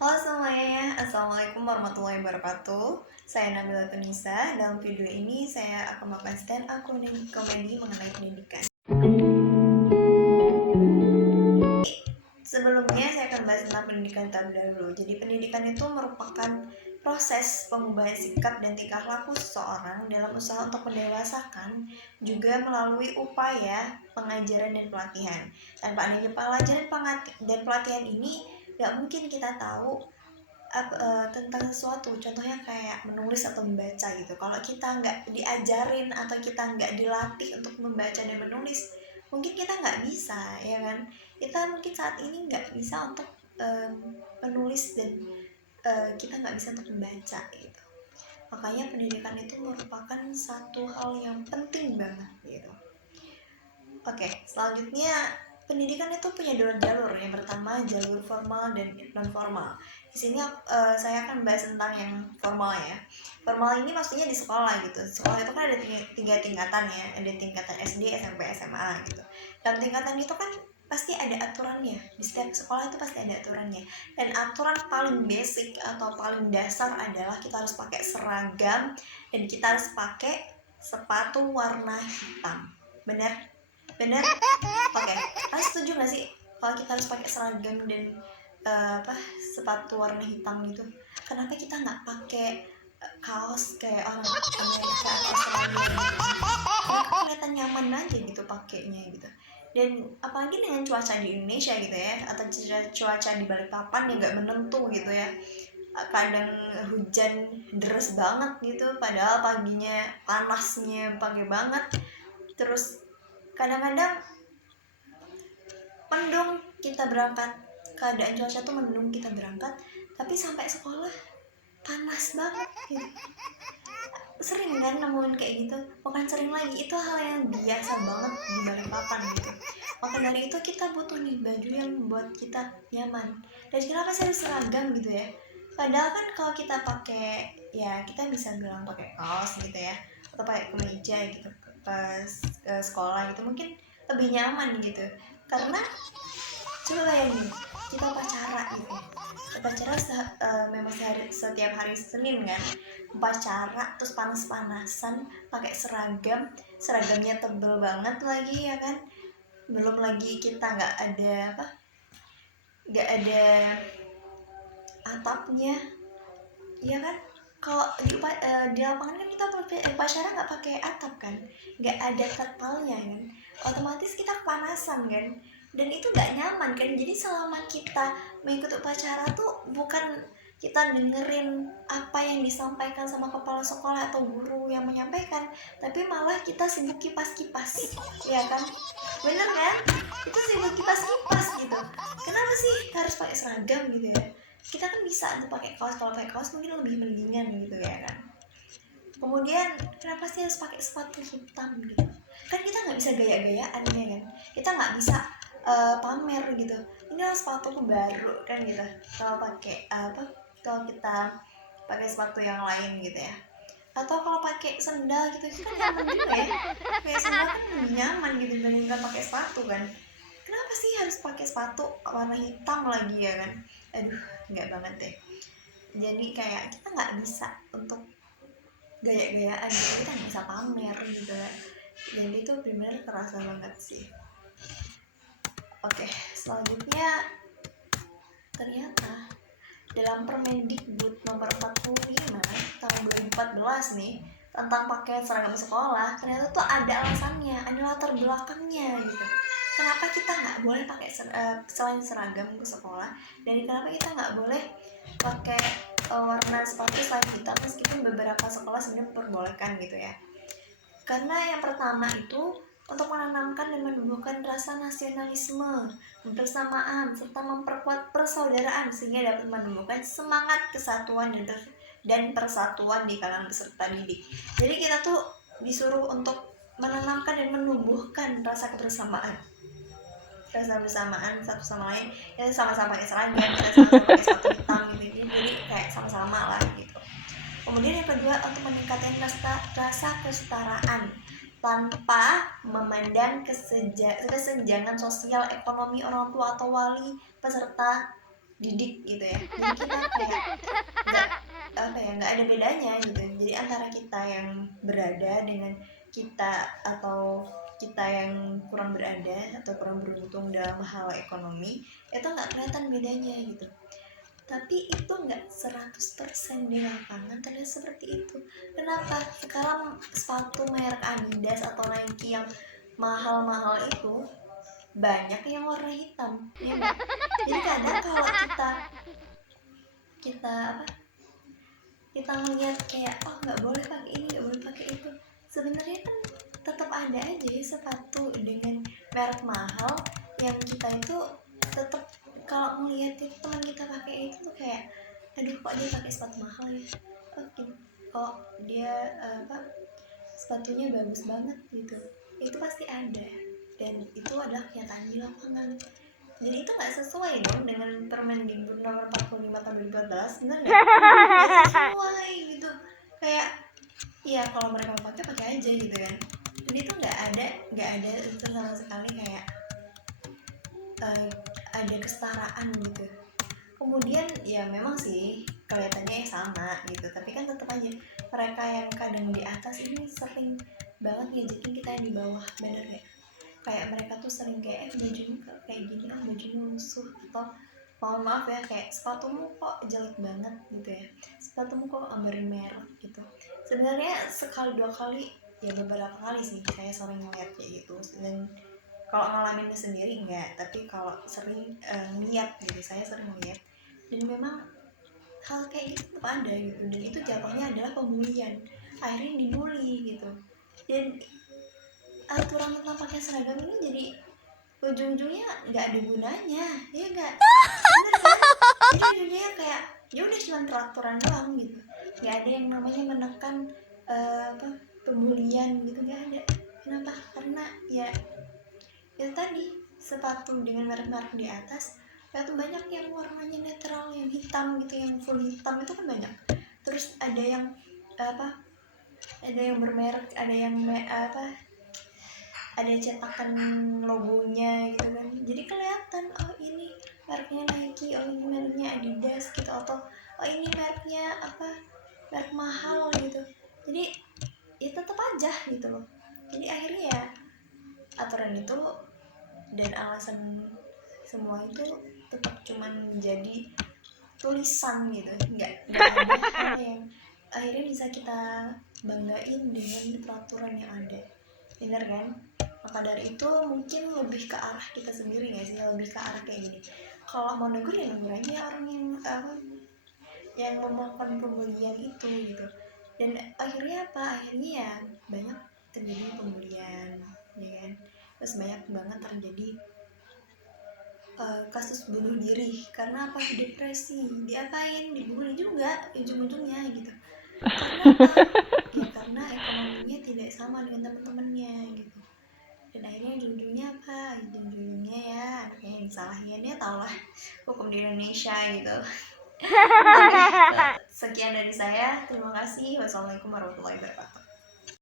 Halo semuanya, Assalamualaikum warahmatullahi wabarakatuh. Saya Nabila Tunisa. Dalam video ini saya akan melakukan stand up komedi mengenai pendidikan. Sebelumnya saya akan bahas tentang pendidikan terlebih dahulu. Jadi pendidikan itu merupakan proses pengubahan sikap dan tingkah laku seseorang dalam usaha untuk mendewasakan, juga melalui upaya pengajaran dan pelatihan. Tanpa adanya pelajaran dan pelatihan ini, gak mungkin kita tahu tentang sesuatu. Contohnya kayak menulis atau membaca gitu. Kalau kita nggak diajarin atau kita nggak dilatih untuk membaca dan menulis, mungkin kita nggak bisa, ya kan? Kita mungkin saat ini nggak bisa untuk menulis dan kita nggak bisa untuk membaca gitu. Makanya pendidikan itu merupakan satu hal yang penting banget gitu. Oke, selanjutnya pendidikan itu punya jalur. Yang pertama jalur formal dan non formal. Di sini saya akan bahas tentang yang formal ya. Formal ini maksudnya di sekolah gitu. Sekolah itu kan ada tiga tingkatan ya. Ada tingkatan SD, SMP, SMA gitu. Dalam tingkatan itu kan pasti ada aturannya. Di setiap sekolah itu pasti ada aturannya. Dan aturan paling basic atau paling dasar adalah kita harus pakai seragam dan kita harus pakai sepatu warna hitam. Benar? Benar? Oke. Kalian setuju gak sih kalau kita harus pakai seragam dan sepatu warna hitam gitu? Kenapa kita nggak pakai kaos kayak orang Amerika atau Australia gitu? Karena kelihatan nyaman aja gitu pakainya gitu. Dan apalagi dengan cuaca di Indonesia gitu ya, atau cuaca di Balikpapan yang nggak menentu gitu ya. Kadang hujan deras banget gitu, padahal paginya panasnya pagi banget. Terus kadang-kadang mendung kita berangkat, keadaan cuaca tuh mendung kita berangkat, tapi sampai sekolah panas banget gitu. Sering kan nemuin kayak gitu? Bukan sering lagi, itu hal yang biasa banget di Balikpapan gitu. Maka dari itu kita butuh nih baju yang membuat kita nyaman. Dan kenapa sih harus seragam gitu ya? Padahal kan kalau kita pakai, ya kita bisa bilang pakai kaos gitu ya, atau pakai kemeja gitu pas ke sekolah gitu, mungkin lebih nyaman gitu. Karena coba bayangin, kita upacara gitu. Upacara memang setiap hari Senin kan, upacara terus panas-panasan pakai seragamnya tebel banget lagi ya kan. Belum lagi kita nggak ada atapnya, ya kan? Kalau di lapangan kan kita upacara nggak pakai atap kan, nggak ada terpalnya kan, otomatis kita kepanasan kan, dan itu nggak nyaman kan. Jadi selama kita mengikuti upacara tuh bukan kita dengerin apa yang disampaikan sama kepala sekolah atau guru yang menyampaikan, tapi malah kita sibuk kipas-kipas, ya kan? Bener kan? Itu sibuk kipas-kipas gitu. Kenapa sih harus pakai seragam gitu ya? Kita kan bisa untuk pakai kaos, kalau pakai kaos mungkin lebih mendingan gitu ya kan. Kemudian kenapa sih harus pakai sepatu hitam gitu? Kan kita nggak bisa gaya-gayaan ya kan, kita nggak bisa pamer gitu, ini sepatuku baru kan gitu. Kalau pakai kalau kita pakai sepatu yang lain gitu ya, atau kalau pakai sendal gitu itu kan nyaman juga ya. Pakai sendal kan lebih nyaman gitu dibandingkan pakai sepatu kan. Kenapa sih harus pakai sepatu warna hitam lagi ya kan? Aduh, nggak banget deh. Jadi kayak kita nggak bisa untuk gaya-gayaan gitu, kita nggak bisa pamer gitu ya. Jadi itu benar-benar terasa banget sih. Oke, selanjutnya ternyata dalam Permendikbud nomor 45 tahun 2014 nih tentang pakaian seragam sekolah, ternyata tuh ada alasannya, ada latar belakangnya gitu. Kenapa kita nggak boleh pakai selain seragam ke sekolah, dan kenapa kita nggak boleh pakai warna sepatu selain hitam, meskipun beberapa sekolah sebenarnya memperbolehkan gitu ya. Karena yang pertama itu untuk menanamkan dan menumbuhkan rasa nasionalisme, kebersamaan, serta memperkuat persaudaraan sehingga dapat menumbuhkan semangat kesatuan dan persatuan di kalangan peserta didik. Jadi kita tuh disuruh untuk menanamkan dan menumbuhkan rasa kebersamaan, satu sama lain, ya sama-sama pakai seragam, sama-sama pakai sepatu hitam gitu, jadi kayak sama-sama lah gitu. Kemudian yang kedua, untuk meningkatkan rasa kesetaraan tanpa memandang kesenjangan sosial ekonomi orang tua atau wali peserta didik gitu ya. Jadi kita kayak nggak nggak ada bedanya gitu. Jadi antara kita yang berada dengan kita atau kita yang kurang berada atau kurang beruntung dalam hal ekonomi itu nggak kelihatan bedanya gitu. Tapi itu nggak 100% di lapangan terlihat seperti itu. Kenapa? Sekarang sepatu merek Adidas atau Nike yang mahal-mahal itu banyak yang warna hitam, ya nggak? Jadi kadang kalau kita kita ngeliat kayak oh nggak boleh pakai ini, nggak boleh pakai itu, sebenarnya kan tetap ada aja ya sepatu dengan merek mahal yang kita itu tetap kalau melihat itu teman kita pakai itu tuh kayak aduh kok dia pakai sepatu mahal ya, oh dia sepatunya bagus banget gitu. Itu pasti ada dan itu adalah kenyataan di lapangan. Jadi itu nggak sesuai dong dengan Permendikbud nomor 45 tahun 2014, bener nggak? Nggak sesuai gitu. Kayak ya kalau mereka mau pakai aja gitu kan. Dan itu nggak ada itu sama sekali kayak ada kesetaraan gitu. Kemudian ya memang sih kelihatannya sama gitu, tapi kan tetap aja mereka yang kadang di atas ini sering banget ngejekin kita yang di bawah, bener ya? Kayak mereka tuh sering kayak bajumu kayak gini, bajumu lusuh, atau mohon maaf ya kayak sepatumu kok jelek banget gitu ya, sepatumu kok gambarin merek gitu. Sebenarnya sekali dua kali ya, beberapa kali sih saya sering ngeliat kayak gitu, dan kalau ngalaminnya sendiri enggak, tapi kalau sering ngeliat gitu, saya sering ngeliat dan memang hal kayak gitu tetap ada gitu, dan itu jatuhnya adalah pembulian, akhirnya dibully gitu. Dan aturan tentang pakai seragam ini jadi ujung-ujungnya nggak ada gunanya, ya nggak, bener kan? Jadi ujungnya kayak ya udah cuma peraturan doang gitu, nggak ada yang namanya menekan pembulian gitu, nggak ada. Kenapa? Karena ya itu tadi, sepatu dengan merek-merek di atas itu banyak yang warnanya netral, yang hitam gitu, yang full hitam itu kan banyak. Terus ada yang ada yang bermerek, ada yang ada cetakan logonya gitu kan, jadi kelihatan oh ini mereknya Nike, oh ini mereknya Adidas gitu, atau oh ini mereknya merek mahal gitu. Jadi ya tetap aja gitu loh. Jadi akhirnya ya aturan itu dan alasan semua itu tetap cuman menjadi tulisan gitu, nggak ada hal yang akhirnya bisa kita banggain dengan peraturan yang ada, bener kan? Maka dari itu mungkin lebih ke arah kita sendiri nggak sih, lebih ke arah kayak gini, kalau mau negur ya negur aja orang yang melakukan pembulian itu gitu. Dan akhirnya akhirnya ya banyak terjadi pembulian, ya kan? Terus banyak banget terjadi kasus bunuh diri karena depresi, diapain, dibully juga ujung-ujungnya gitu. Karena ya karena ekonominya tidak sama dengan teman-temannya gitu. Dan akhirnya ujung-ujungnya ujung-ujungnya ya anaknya yang disalahin, ya tau lah hukum di Indonesia gitu. Oke, sekian dari saya, terima kasih, wassalamualaikum warahmatullahi wabarakatuh.